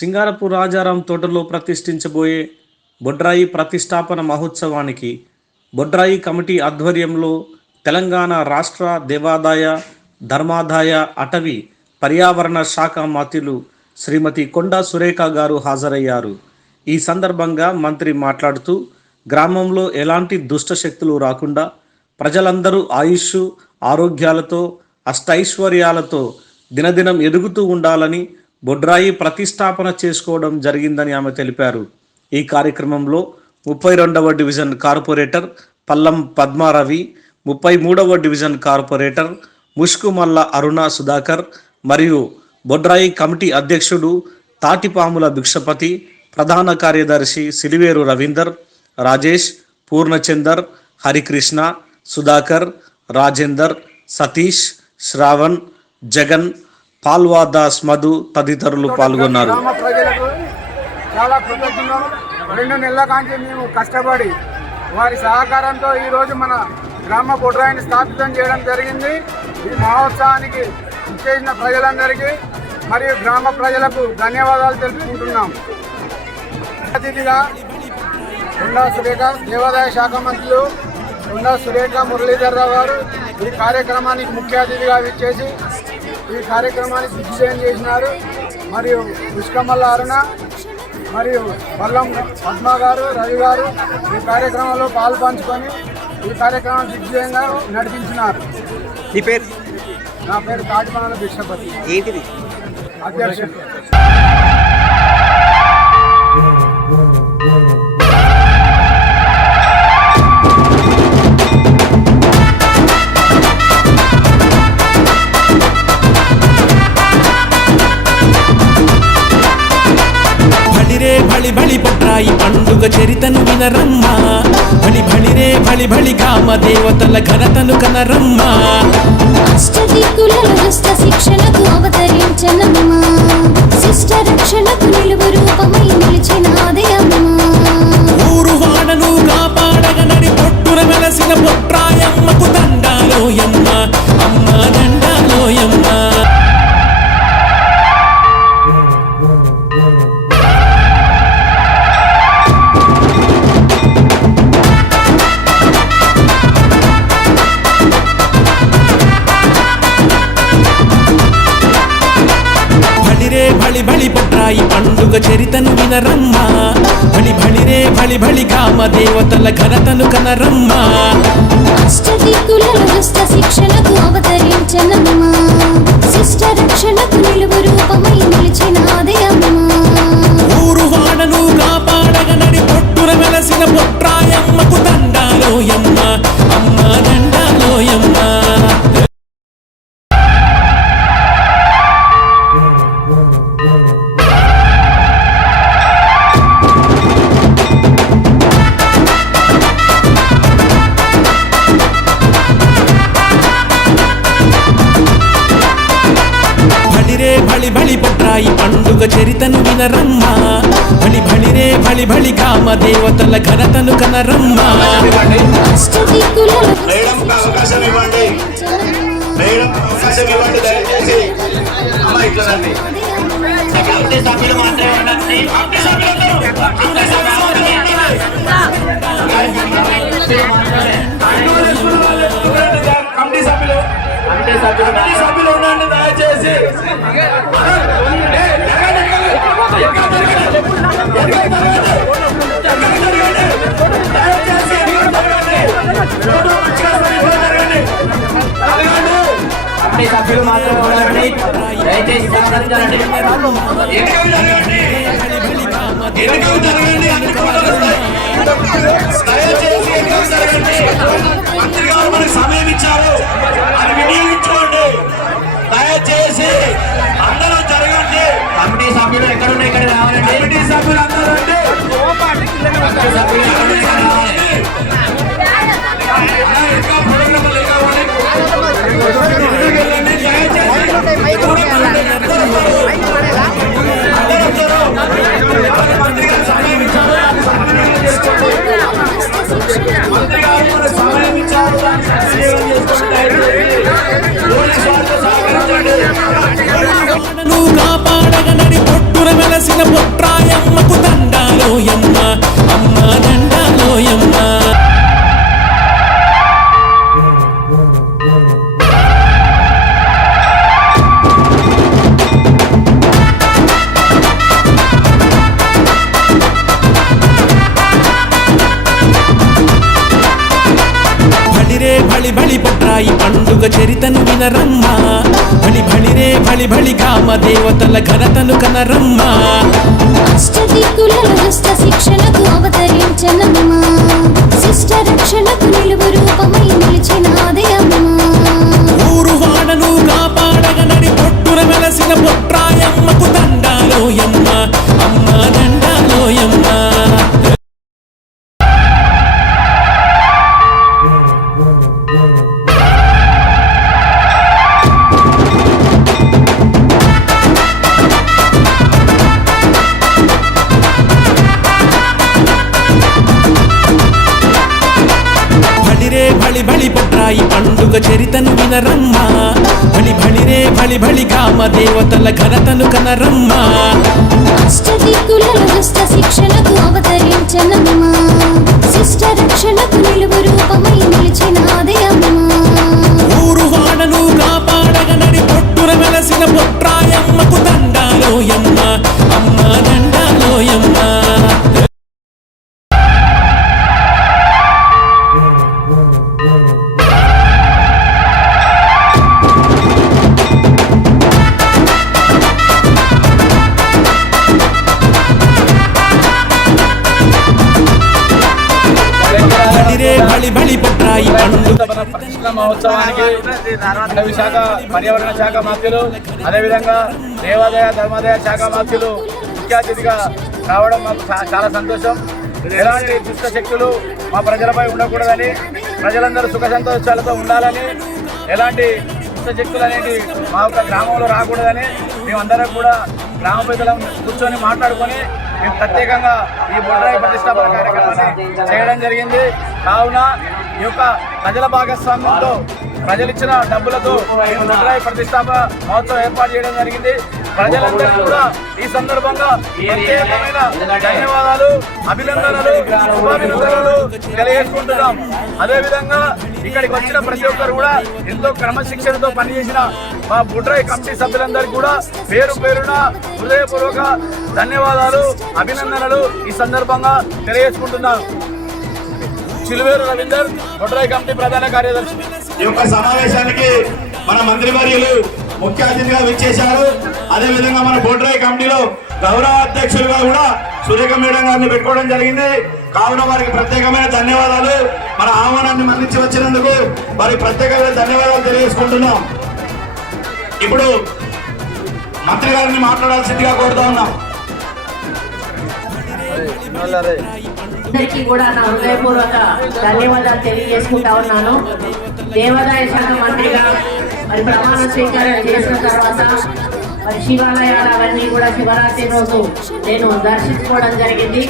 సింగారపు రాజారాం తోటలో ప్రతిష్ఠించబోయే బొడ్రాయి ప్రతిష్టాపన మహోత్సవానికి బొడ్రాయి కమిటీ ఆధ్వర్యంలో తెలంగాణ రాష్ట్ర దేవాదాయ ధర్మాదాయ అటవీ పర్యావరణ శాఖ మంత్రులు శ్రీమతి కొండా సురేఖ గారు హాజరయ్యారు. ఈ సందర్భంగా మంత్రి మాట్లాడుతూ గ్రామంలో ఎలాంటి దుష్ట శక్తులు రాకుండా ప్రజలందరూ ఆయుష్ ఆరోగ్యాలతో అష్టైశ్వర్యాలతో దినదినం ఎదుగుతూ ఉండాలని బొడ్రాయి ప్రతిష్టాపన చేసుకోవడం జరిగిందని ఆమె తెలిపారు. ఈ కార్యక్రమంలో 32వ డివిజన్ కార్పొరేటర్ పల్లం పద్మారవి, 33వ డివిజన్ కార్పొరేటర్ ముష్కుమల్ల అరుణ సుధాకర్ మరియు బొడ్రాయి కమిటీ అధ్యక్షుడు తాటిపాముల భిక్షపతి, ప్రధాన కార్యదర్శి సిలివేరు రవీందర్, రాజేష్, పూర్ణచందర్, హరికృష్ణ, సుధాకర్, రాజేందర్, సతీష్, శ్రావణ్, జగన్, పాల్వాదాస్, మధు తదితరులు పాల్గొన్నారు. చాలా కృతజ్ఞతలు. 2 నెలల కాంచి మేము కష్టపడి వారి సహకారంతో ఈరోజు మన గ్రామ బొడ్రాయిని స్థాపితం చేయడం జరిగింది. ఈ మహోత్సవానికి ఇచ్చేసిన ప్రజలందరికీ మరియు గ్రామ ప్రజలకు ధన్యవాదాలు తెలుపుకుంటున్నాం. అతిథిగా కొండా సురేఖ, దేవాదాయ శాఖ మంత్రులు కొండా సురేఖ మురళీధర్రావు గారు ఈ కార్యక్రమానికి ముఖ్య అతిథిగా విచ్చేసి ఈ కార్యక్రమానికి దిగ్విజయం చేసినారు. మరియు ముష్కమల్ల అరుణ మరియు పల్లం పద్మ గారు, రవి గారు ఈ కార్యక్రమంలో పాల్పంచుకొని ఈ కార్యక్రమం దిగ్విజయంగా నడిపించినారు. మీ పేరు? నా పేరు తాటిపాముల భిక్షపతి, ఏంటిది అధ్యక్షుడు. భళి భళి బొడ్రాయి పండుగ చరితను వినరమ్మా, భళి భళిరే భళి భళి కామ దేవతల ఘనతను కనరమ్మా. అష్టదిక్కులలో దుష్ట శిక్షణకు అవతరించనమ్మా, శిష్ట రక్షణకు నిలువు రూపమై నిలిచిన ఆదయమ్మా. ఊరు వాడను కాపాడగ నడి పొట్టుర వెలసిన బొడ్రాయమ్మకు దండాలోయమ్మ, అమ్మ దండాలోయమ్మ. భళి భళి బొడ్రాయి పండుగ చరితను వినరమ్మా, భళి భళిరే భళి భళి కామ దేవతల ఘనతను కనరమ్మా. అష్టదిక్కులలో దుష్ట శిక్షణకు అవతరించనమ్మా, శిష్ట రక్షణకు నిలువు రూపమై నిలిచిన ఆదయమ్మా. ఊరు వాడను కాపాడగ నడి పొట్టుర వెలసిన బొడ్రాయమ్మకు దండాలోయమ్మ, అమ్మ దండాలోయమ్మ. భళి భళి బొడ్రాయి పండుగ చరితను వినరమ్మా, భళి భళిరే భళి భళి కామ దేవతల ఘనతను కనరమ్మా. అష్టదిక్కులలో అవకాశం ఇవ్వండి, అవకాశం ఇవ్వండి దయచేసి. అమ్మ ఇట్లా రండి. కమిటీ సభ్యులు మాత్రమే ఉండండి. కమిటీ సభ్యులు ఉండండి దయచేసి. సభ్యులు మాత్రమే ఉండండి దయచేసి. మంత్రి గారు మనకు సమయం ఇచ్చారు, అది వినియోగించుకోండి దయచేసి. అందరూ జరగండి. కమిటీ సభ్యులు ఎక్కడున్నా ఇక్కడ రావాలండి. కమిటీ సభ్యులు అందరూ రండి. సమయం ఇచ్చారు, కాపాడగ నడి పొట్టుర వెలసిన యమ్మ అమ్మ దండాలో యమ్మ. భళిరే భళి భళి బొడ్రాయి పండుగ చరితను వినరమ్మ. భళి భళిరే భళి భళి గ్రామ దేవతల ఘనతను కనరమ్మ. అష్టదిక్కులలో దుష్ట శిక్షణకు అవతరించనమ్మ. శిష్ట రక్షణకు నిలువు రూపమై నిలిచినాదే అమ్మ. ఊరు వాడను కాపాడగ నడి పొట్టుర వెలసిన బొడ్రాయమ్మకు దండాలో యమ్మ అమ్మ దండాలో యమ్మ. భళిరే భళి భళి బొడ్రాయి పండుగ చరితను వినరమ్మ. భళి భళిరే భళి భళి గ్రామ దేవతల ఘనతను కనరమ్మ. అష్టదిక్కులలో దుష్ట శిక్షణకు అవతరించనమ్మ. శిష్ట రక్షణకు నిలువు రూపమై నిలిచినాదే అమ్మ. ఊరు వాడను కాపాడగ నడి పొట్టుర వెలసిన బొడ్రాయమ్మకు దండాలో యమ్మ అమ్మ దండాలో యమ్మ. భళిరే భళి భళి బొడ్రాయి పండుగ ప్రతిష్ట మహోత్సవానికి అటవీ శాఖ, పర్యావరణ శాఖ మంత్రులు, అదేవిధంగా దేవాదాయ ధర్మాదాయ శాఖ మంత్రులు ముఖ్య అతిథిగా రావడం మాకు చాలా సంతోషం. ఎలాంటి దుష్ట శక్తులు మా ప్రజలపై ఉండకూడదని, ప్రజలందరూ సుఖ సంతోషాలతో ఉండాలని, ఎలాంటి దుష్ట శక్తులు అనేవి మా యొక్క గ్రామంలో రాకూడదని మేమందరం కూడా గ్రామ పెద్దలం కూర్చొని మాట్లాడుకొని మేము ప్రత్యేకంగా ఈ బొడ్రాయి ప్రతిష్టాపన కార్యక్రమాన్ని చేయడం జరిగింది. కావున ఈ యొక్క ప్రజల భాగస్వామ్యంతో, ప్రజలు ఇచ్చిన డబ్బులతో మేము బొడ్రాయి ప్రతిష్టాపన మహోత్సవం ఏర్పాటు చేయడం జరిగింది. ప్రజలందరికీ కూడా ఈ సందర్భంగా ప్రత్యేకమైన ధన్యవాదాలు, అభినందనలు, శుభాభినందనలు తెలియజేసుకుంటున్నాం. అదేవిధంగా ఇక్కడికి వచ్చిన ప్రతి ఒక్కరు కూడా ఎంతో క్రమశిక్షణతో పనిచేసిన మా బొడ్రాయి కమిటీ సభ్యులందరికీ కూడా పేరు పేరున హృదయపూర్వక ధన్యవాదాలు, అభినందనలు ఈ సందర్భంగా తెలియజేసుకుంటున్నాం. చిలువేరు రవీందర్, బొడ్రాయి కమిటీ ప్రధాన కార్యదర్శి. ఈ యొక్క సమావేశానికి మన మంత్రివర్యులు ముఖ్య అతిథిగా విచ్చేశారు. అదేవిధంగా మన బొడ్రాయి కమిటీలో గౌరవ అధ్యక్షులుగా కూడా సురేఖ మేడం గారిని పెట్టుకోవడం జరిగింది. కావున వారికి ప్రత్యేకమైన ధన్యవాదాలు. మన ఆహ్వానాన్ని మన్నించి వచ్చినందుకు వారికి ప్రత్యేకమైన ధన్యవాదాలు తెలియజేసుకుంటున్నాం. ఇప్పుడు మంత్రి గారిని మాట్లాడాల్సిందిగా కోరుతా ఉన్నాం. అందరికీ కూడా నా హృదయపూర్వక ధన్యవాదాలు తెలియజేసుకుంటా ఉన్నాను. దేవాదాయ శాఖ మంత్రిగా మరి ప్రమాణ స్వీకారం చేసిన తర్వాత మరి శివాలయాలు అవన్నీ కూడా శివరాత్రి రోజు నేను దర్శించుకోవడం జరిగింది.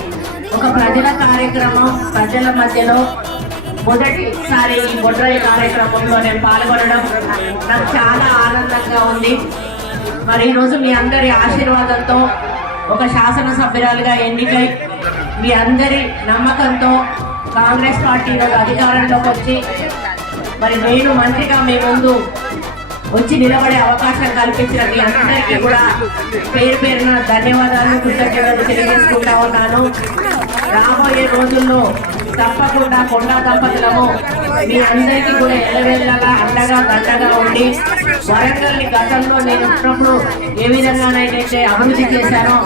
ఒక ప్రజల కార్యక్రమం, ప్రజల మధ్యలో మొదటిసారి ఈ బొడ్రాయి కార్యక్రమంలో నేను పాల్గొనడం నాకు చాలా ఆనందంగా ఉంది. మరి ఈరోజు మీ అందరి ఆశీర్వాదంతో ఒక శాసనసభ్యురాలుగా ఎన్నికై మీ అందరి నమ్మకంతో కాంగ్రెస్ పార్టీ ఈరోజు అధికారంలోకి వచ్చి మరి నేను మంత్రిగా మీ ముందు వచ్చి నిలబడే అవకాశం కల్పించిన మీ అందరికీ కూడా పేరు పేరున ధన్యవాదాలు, కృతజ్ఞతలు తెలియజేసుకుంటా ఉన్నాను. రాబోయే రోజుల్లో తప్పకుండా కొండా దంపతులము మీ అందరికీ కూడా ఎల్లవేళలా అండగా దండగా ఉండి వరంగల్ని గతంలో నేను ఉన్నప్పుడు ఏ విధంగానైతే అభివృద్ధి చేశానో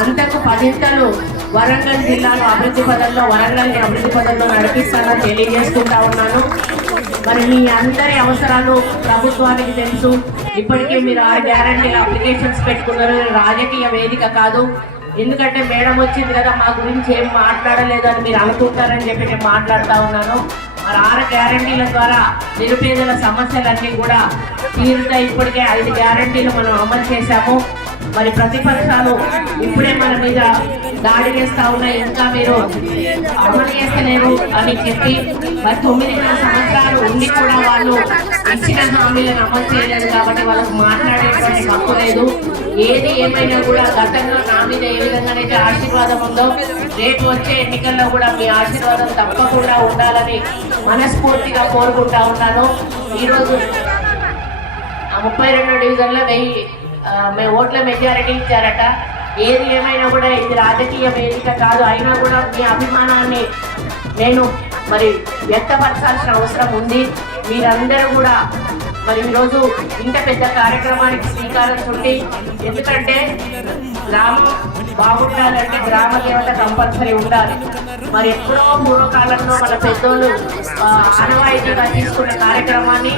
అంతకు 10 వరంగల్ జిల్లాలో అభివృద్ధి పదంలో, వరంగల్ని అభివృద్ధి పదంలో నడిపిస్తానని తెలియజేసుకుంటా ఉన్నాను. మరి మీ అందరి అవసరాలు ప్రభుత్వానికి తెలుసు. ఇప్పటికే మీరు 6 గ్యారంటీల అప్లికేషన్స్ పెట్టుకున్నారు. రాజకీయ వేదిక కాదు. ఎందుకంటే మేడం వచ్చింది కదా, మా గురించి ఏం మాట్లాడలేదు అని మీరు అనుకుంటారని చెప్పి నేను మాట్లాడుతూ ఉన్నాను. మరి 6 గ్యారంటీల ద్వారా నిరుపేదల సమస్యలన్నీ కూడా తీరుతాయి. ఇప్పటికే 5 గ్యారంటీలు మనం అమలు చేశాము. మరి ప్రతిపక్షాలు ఇప్పుడే మన మీద దాడి చేస్తా ఉన్నాయి, ఇంకా మీరు అమలు చేస్తలేరు అని చెప్పి మరి 9 సంవత్సరాలు ఉండి కూడా వాళ్ళు ఇచ్చిన హామీలను అమలు చేయలేదు కాబట్టి వాళ్ళకు మాట్లాడేటువంటి హక్కు లేదు. ఏది ఏమైనా కూడా గతంలో నా మీద ఏ విధంగానైతే ఆశీర్వాదం ఉందో రేపు వచ్చే ఎన్నికల్లో కూడా మీ ఆశీర్వాదం తప్పకుండా ఉండాలని మనస్ఫూర్తిగా కోరుకుంటా ఉన్నాను. ఈరోజు 32 డివిజన్లో 1000 ఓట్ల మెజారిటీ ఇచ్చారట. ఏది ఏమైనా కూడా ఇది రాజకీయ వేదిక కాదు, అయినా కూడా మీ అభిమానాన్ని నేను మరి వ్యక్తపరచాల్సిన అవసరం ఉంది. మీరందరూ కూడా మరి ఈరోజు ఇంత పెద్ద కార్యక్రమానికి శ్రీకారం చుట్టి, ఎందుకంటే గ్రామం బాగుండాలంటే గ్రామ దేవత కంపల్సరీ ఉండాలి. మరి ఎప్పుడో పూర్వకాలంలో మన పెద్దోళ్ళు ఆనవాయితీగా తీసుకున్న కార్యక్రమాన్ని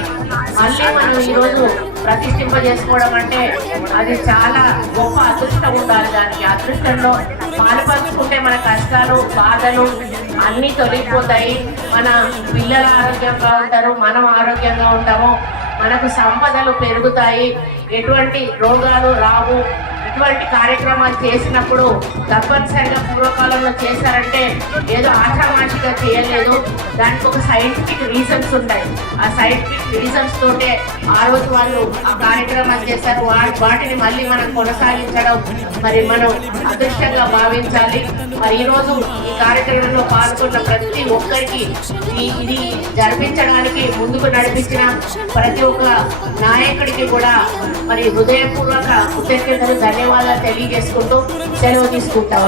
మళ్ళీ మనం ఈరోజు ప్రతిష్ఠింపజేసుకోవడం అంటే అది చాలా గొప్ప అదృష్టం ఉండాలి. దానికి అదృష్టంలో పాలుపంచుకుంటే మన కష్టాలు బాధలు అన్నీ తొలగిపోతాయి. మన పిల్లలు ఆరోగ్యంగా ఉంటారు, మనం ఆరోగ్యంగా ఉంటాము, మనకు సంపదలు పెరుగుతాయి, ఎటువంటి రోగాలు రావు. ఇటువంటి కార్యక్రమాలు చేసినప్పుడు తప్పనిసరిగా పూర్వకాలంలో చేశారంటే ఏదో ఆషామాషిగా చేయలేదు, దానికి ఒక సైంటిఫిక్ రీజన్స్ ఉంటాయి. ఆ సైంటిఫిక్ రీజన్స్ తోటే ఆ రోజు వాళ్ళు ఆ కార్యక్రమాలు చేశారు. వాటిని మళ్ళీ మనం కొనసాగించడం మరి మనం అదృష్టంగా భావించాలి. మరి ఈరోజు ఈ కార్యక్రమంలో పాల్గొన్న ప్రతి ఒక్కరికి ఇది జరిపించడానికి ముందుకు నడిపించిన ప్రతి ఒక్క నాయకుడికి కూడా మరి హృదయపూర్వక కృతజ్ఞతలు ధన్యవాదాలు తెలియజేసుకుంటూ సెలవు తీసుకుంటాం.